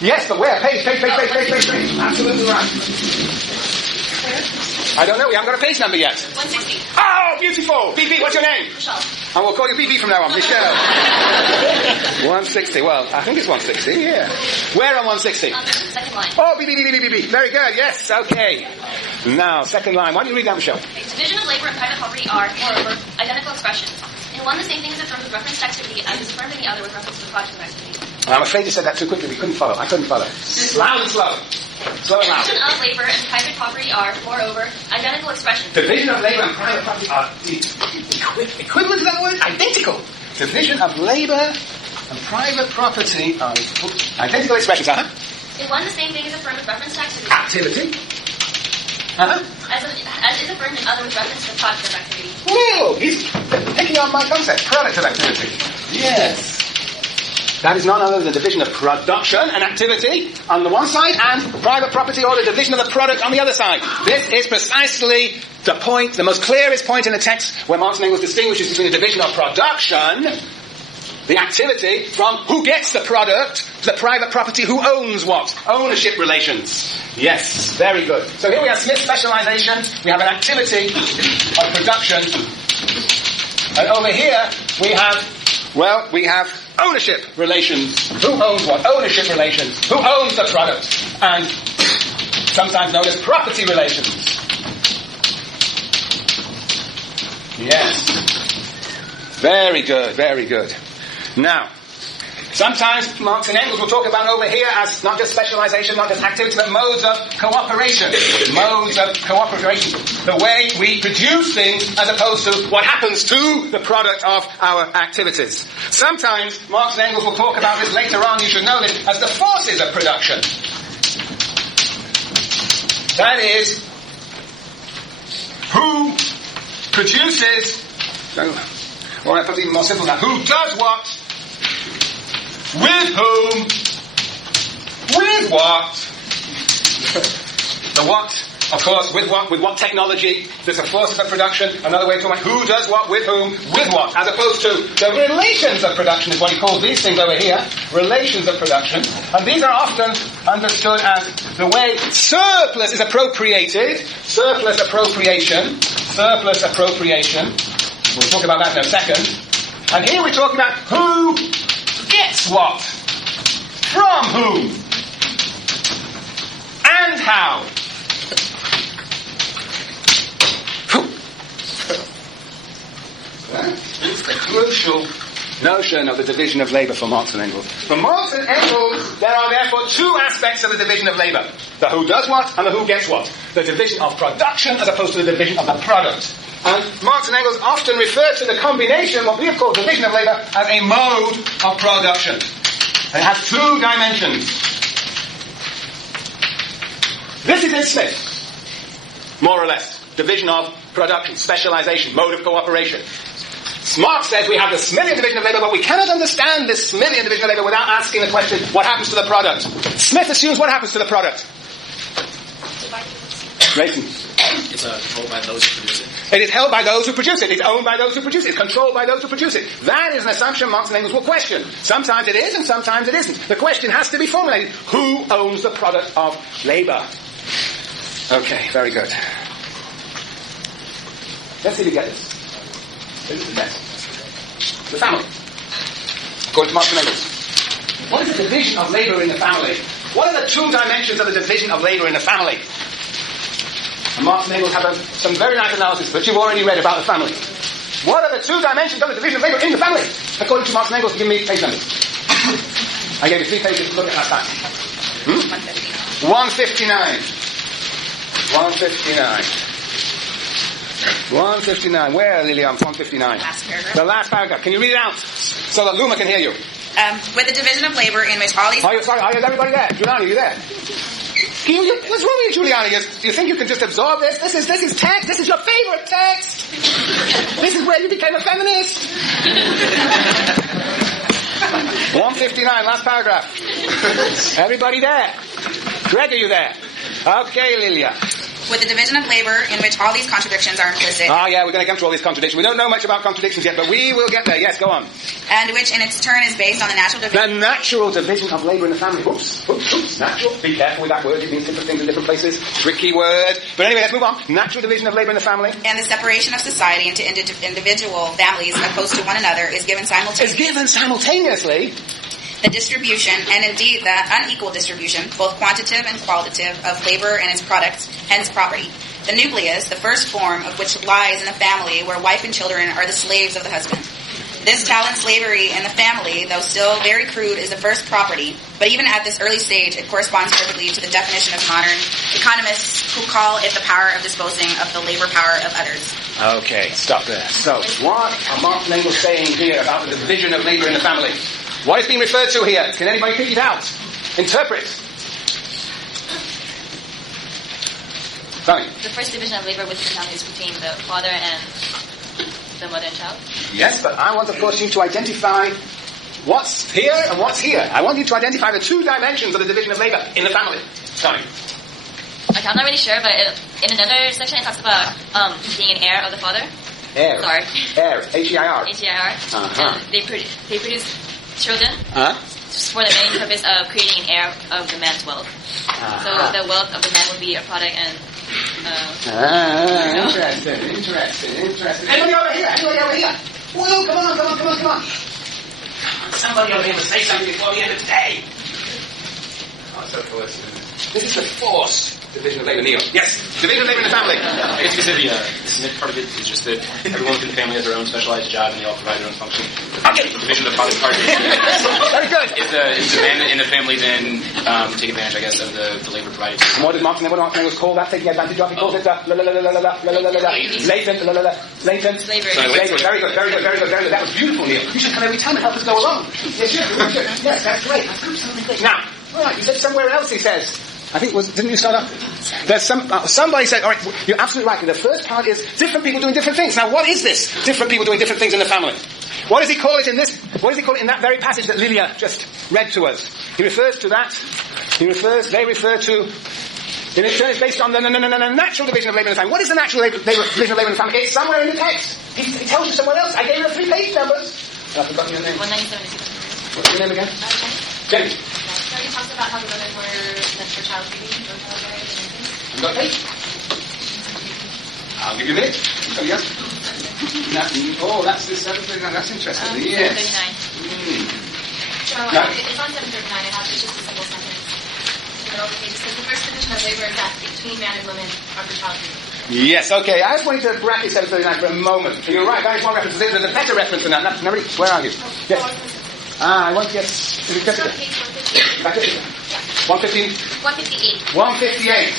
Yes, but where? Page. Absolutely right. I don't know, we haven't got a page number yet. 160. Oh, beautiful! BB, what's your name? Michelle. And we'll call you BB from now on, Michelle. 160, well, I think it's 160, yeah. Where on 160? On the second line. Oh, BB. Very good, yes, okay. Now, second line. Why don't you read that, Michelle? Okay. Division of labor and private property are, moreover, identical expressions. In one, the same thing is affirmed with reference to activity as is affirmed in the other with reference to the project of activity. I'm afraid you said that too quickly. I couldn't follow. Loud and slow. Slow and loud. Division of labor and private property are, moreover, identical expressions. Division of labor and private property are equivalent to that word? Identical. Division of labor and private property are identical expressions. In one, the same thing is affirmed with reference to activity. Activity. As is affirmed in other with reference to the project of activity. Whoa, he's picking on my concept. Product of activity. Yes. That is none other than the division of production and activity on the one side and private property or the division of the product on the other side. This is precisely the point, the most clearest point in the text where Marx and Engels distinguishes between the division of production, the activity, from who gets the product, to the private property, who owns what? Ownership relations. Yes, very good. So here we have Smith's specialization, we have an activity of production, and over here we have ownership relations. Who owns what? Ownership relations. Who owns the product? And sometimes known as property relations. Yes. Very good. Now, sometimes Marx and Engels will talk about over here as not just specialization, not just activity, but modes of cooperation. The way we produce things as opposed to what happens to the product of our activities. Sometimes Marx and Engels will talk about this later on, you should know this, as the forces of production. That is, who produces, or I put it even more simple now, who does what, with whom, with what, the what, of course, with what technology, there's a forces of production, another way of talking about who does what, with whom, with what, as opposed to the relations of production is what he calls these things over here, relations of production, and these are often understood as the way surplus is appropriated, surplus appropriation, we'll talk about that in a second, and here we're talking about who gets what, from whom, and how. It's the crucial notion of the division of labour for Marx and Engels. For Marx and Engels, there are therefore two aspects of the division of labour. The who does what and the who gets what. The division of production as opposed to the division of the product. And Marx and Engels often refer to the combination, what we have called division of labour, as a mode of production. And it has two dimensions. This is in Smith, more or less. Division of production, specialization, mode of cooperation. Marx says we have the Smithian division of labour, but we cannot understand this Smithian division of labour without asking the question, what happens to the product? Smith assumes what happens to the product? Mason. It's controlled by those who produce it. It is held by those who produce it. It's owned by those who produce it. It's controlled by those who produce it. That is an assumption Marx and Engels will question. Sometimes it is and sometimes it isn't. The question has to be formulated. Who owns the product of labour? Okay, very good. Let's see if we get this. This is the test. The family. According to Marx and Engels. What is the division of labour in the family? What are the two dimensions of the division of labour in the family? And Marx and Engels have some very nice analysis that you've already read about the family. What are the two dimensions of the division of labour in the family? According to Marx and Engels, give me page numbers. I gave you 3 pages to look at that back. 159. 159. Where, Lilian? 159. Last paragraph. The last paragraph. Can you read it out so that Luma can hear you? With the division of labor in which all these... Is everybody there? Giuliani, are you there? What's wrong with you, Giuliani? Do you think you can just absorb this? This is text. This is your favorite text. This is where you became a feminist. 159, last paragraph. Everybody there? Greg, are you there? Okay, Lilia. with the division of labor in which all these contradictions are implicit, Ah, yeah, we're going to come to all these contradictions. We don't know much about contradictions yet, but we will get there. Yes, go on. and which in its turn is based on the natural division. The natural division of labour in the family. Oops, natural. Be careful with that word. It means different things in different places. Tricky word. But anyway, let's move on. Natural division of labour in the family. And the separation of society into individual families opposed to one another is given It's given simultaneously. The distribution, and indeed the unequal distribution, both quantitative and qualitative, of labor and its products, hence property. The nucleus, the first form of which lies in the family, where wife and children are the slaves of the husband. This talent slavery in the family, though still very crude, is the first property, but even at this early stage, it corresponds perfectly to the definition of modern economists who call it the power of disposing of the labor power of others. Okay, stop there. So, what are Marx and Engels saying here about the division of labour in the family? What is being referred to here? Can anybody figure it out? Interpret. Sorry. The first division of labor within the family is between the father and the mother and child. Yes, but I want, of course, you to identify what's here and what's here. I want you to identify the two dimensions of the division of labour in the family. Sorry. Okay, I'm not really sure, but in another section it talks about being an heir of the father. Heir. Sorry. Heir. H-E-I-R. H-E-I-R. Uh-huh. And they produce children Huh? for the main purpose of creating an heir of the man's wealth. So the wealth of the man would be a product and... Interesting. Anybody over here? Whoa, come on. Somebody over here will say something before the end of the day. Oh, so forced. This is the force division of labour. Neil. Yes, division of labour in the family. I guess you could say the significant part of it is just that everyone within the family has their own specialized job and they all provide their own function. Okay. The division of the father's part Very good. if the man in the family then take advantage, I guess, of the labor provided to And what does Marx and Engels call that? Taking advantage of? He calls it latent Slavery. Very good. That was beautiful, Neil. You should come every time and help us go along. Yes, that's great. Now, right, you said somewhere else, he says. I think didn't you start up? There's somebody said, all right, you're absolutely right. The first part is different people doing different things. Now, what is this? Different people doing different things in the family. What does he call it in this? What does he call it in that very passage that Lilia just read to us? He refers to that. They refer to, in return, it's based on the natural division of labour in the family. What is the natural division of labour in the family? It's somewhere in the text. He tells you somewhere else. I gave you the 3 page numbers. I've forgotten your name. 1976. What's your name again? Jenny. So he talks about how the women were meant for child feeding. You got it? I'll give you a minute. Somebody else? That's interesting. Yes. 739. So No. it's on 739. It has just a simple sentence. It just says the first division of labor is that between man and woman are for child feeding. Yes, okay. I just want you to bracket 739 for a moment. You're right, that is one reference. There's a better reference than that. Where are you? Yes. I want to get... Is it just It's on page 158. 115? 158. 158.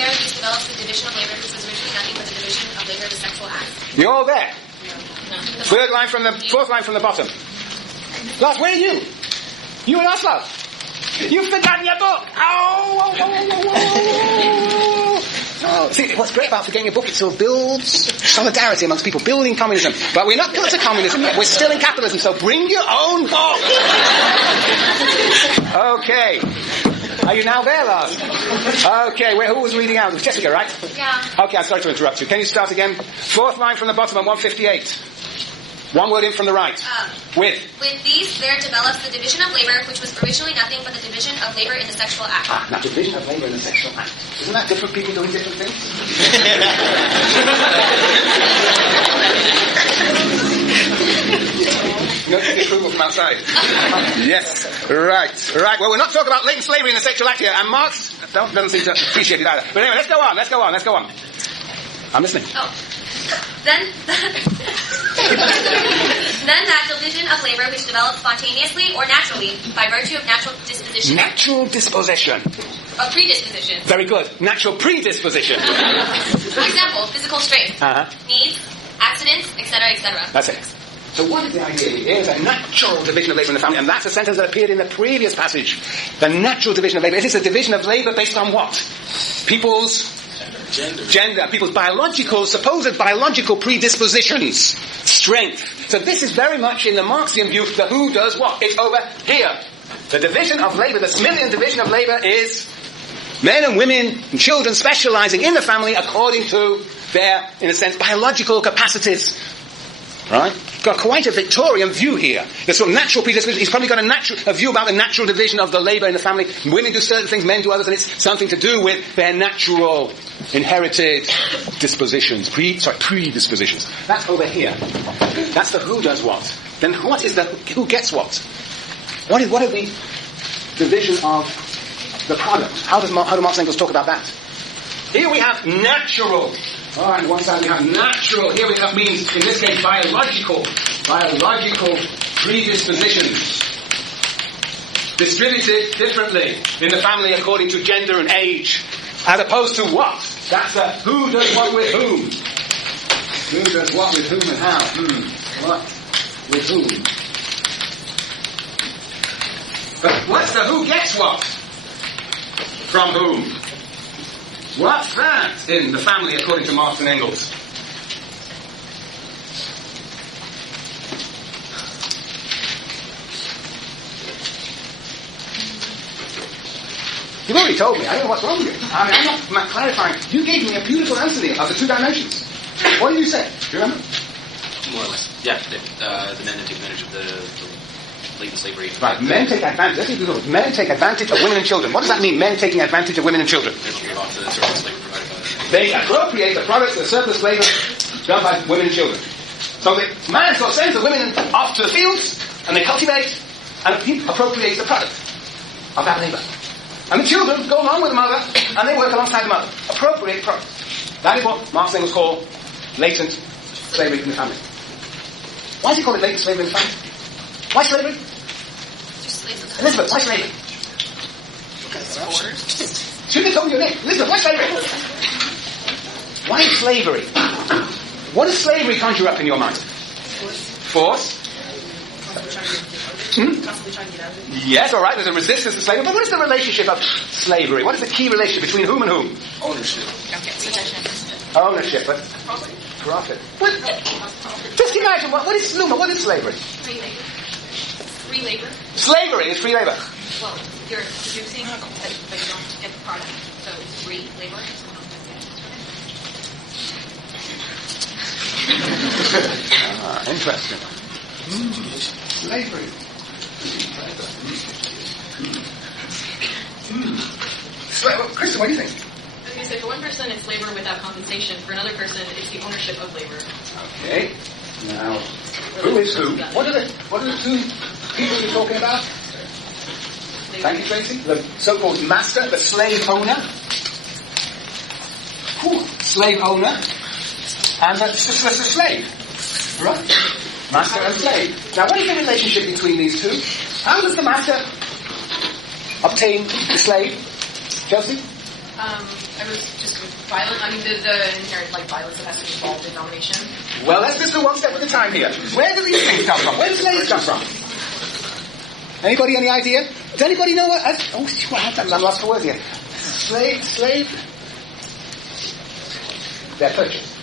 There these develops the division of labor, which was originally nothing but the division of labor of the sexual act. You're all there. No. Fourth line from the bottom. Lars, where are you? You and us, Lars. You've forgotten your book. Oh, see, what's great about forgetting your book, it sort of builds solidarity amongst people, building communism. But we're not built to communism yet. We're still in capitalism, so bring your own book. Okay. Are you now there, Lars? Okay, who was reading out? It was Jessica, right? Yeah. Okay, I'm sorry to interrupt you. Can you start again? Fourth line from the bottom on 158. One word in from the right. With these, there develops the division of labor, which was originally nothing but the division of labor in the sexual act. now division of labor in the sexual act. Isn't that different people doing different things? No approval from outside. Yes. Right. Well, we're not talking about latent slavery in the sexual act here, and Marx doesn't seem to appreciate it either. But anyway, let's go on. I'm listening. Then that division of labor which develops spontaneously or naturally by virtue of natural disposition. Natural disposition. Of predisposition. Very good. Natural predisposition. For example, physical strength, needs, accidents, etc., etc. That's it. So what is the idea here? Is a natural division of labour in the family, and that's a sentence that appeared in the previous passage. The natural division of labour. It is a division of labour based on what? People's gender, people's supposed biological predispositions, strength. So this is very much in the Marxian view, the who does what. It's over here. The division of labour, the Smillian division of labour is Men and women and children specializing in the family according to their, in a sense, biological capacities. Right? Got quite a Victorian view here. The sort of natural predisposition. He's probably got a view about the natural division of the labour in the family. Women do certain things, men do others, and it's something to do with their natural, inherited dispositions, predispositions. That's over here. That's the who does what. Then what is the who gets what? What are the division of the product? How do Marx and Engels talk about that? Here we have natural. All right, on one side we have natural. Here we have means, in this case, biological predispositions. Distributed differently in the family according to gender and age. As opposed to what? That's the who does what with whom. Who does what with whom and how? What with whom? But what's the who gets what? From whom? What's that in the family according to Marx and Engels? You've already told me. I don't know what's wrong with you. I'm not clarifying. You gave me a beautiful answer there of the two dimensions. What did you say? Do you remember? More or less. Yeah, the men that take advantage of the latent slavery. Right, men take advantage. Men take advantage of women and children. What does that mean, men taking advantage of women and children? They appropriate the products of the surplus labour done by women and children. So the man sort of sends the women off to the fields, and they cultivate, and he appropriates the product of that labour. And the children go along with the mother, and they work alongside the mother. Appropriate product. That is what Marx and Engels call latent slavery in the family. Why do you call it latent slavery in the family? Why slavery? Elizabeth, why slavery? Shouldn't have told you your name. Elizabeth, why slavery? Why slavery? What does slavery conjure up in your mind? Force? Yes, all right, there's a resistance to slavery, but what is the relationship of slavery? What is the key relationship between whom and whom? Ownership. Ownership, but profit. What? Just imagine, what is slavery? Free labor. Slavery is free labor. Well, you're producing, but you don't get the product, so it's free labor. Interesting. Slavery. Kristen, what do you think? Okay, so for one person it's labor without compensation. For another person it's the ownership of labor. Okay. Now, who is who? What are the two people you're talking about? Thank you, Tracy. The so-called master, the slave owner. Slave owner. And the slave. Right? Master and slave. Now, what is the relationship between these two? How does the master obtain the slave? Josie? I was just violent. I mean, the inherent violence that has to be involved in domination. Well, let's just do one step at a time here. Where do these things come from? Where do slaves come from? Anybody any idea? Does anybody know what? I'm lost for words here. Slave. They're purchased.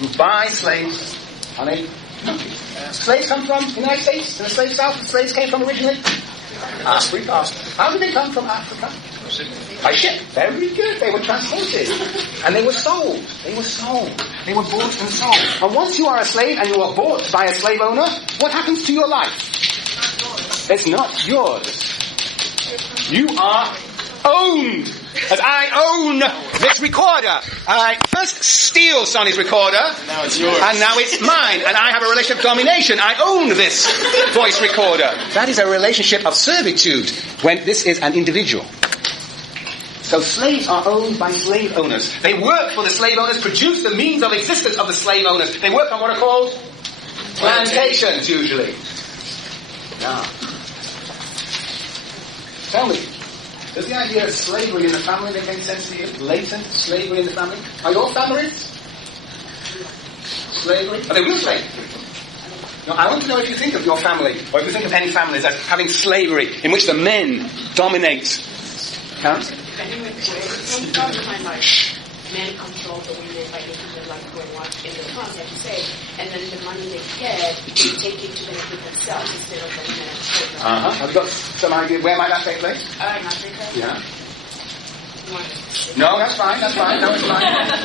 You buy slaves on a country. Slaves come from the United States, in the slave South. The slaves came from originally Africa. How did they come from Africa? By ship. Very good. They were transported. And they were sold. They were bought and sold. And once you are a slave and you are bought by a slave owner, what happens to your life? It's not yours. You are owned. As I own this recorder. I first steal Sonny's recorder. Now it's yours. And now it's mine. And I have a relationship of domination. I own this voice recorder. That is a relationship of servitude when this is an individual. So slaves are owned by slave owners. They work for the slave owners, produce the means of existence of the slave owners. They work on what are called plantations, usually. Now, tell me, does the idea of slavery in the family make any sense to you? Latent slavery in the family? Are your families slavery? Are they real slavery? No, I want to know if you think of your family, or if you think of any families as having slavery in which the men dominate. Count? Men control the women by making them going on in their homes, as you say, and then the money they get, they take it to benefit themselves instead of the women and children. Have you got some idea where might that take place? In Africa? Yeah. wanted to say. No, that's fine. No, it's fine.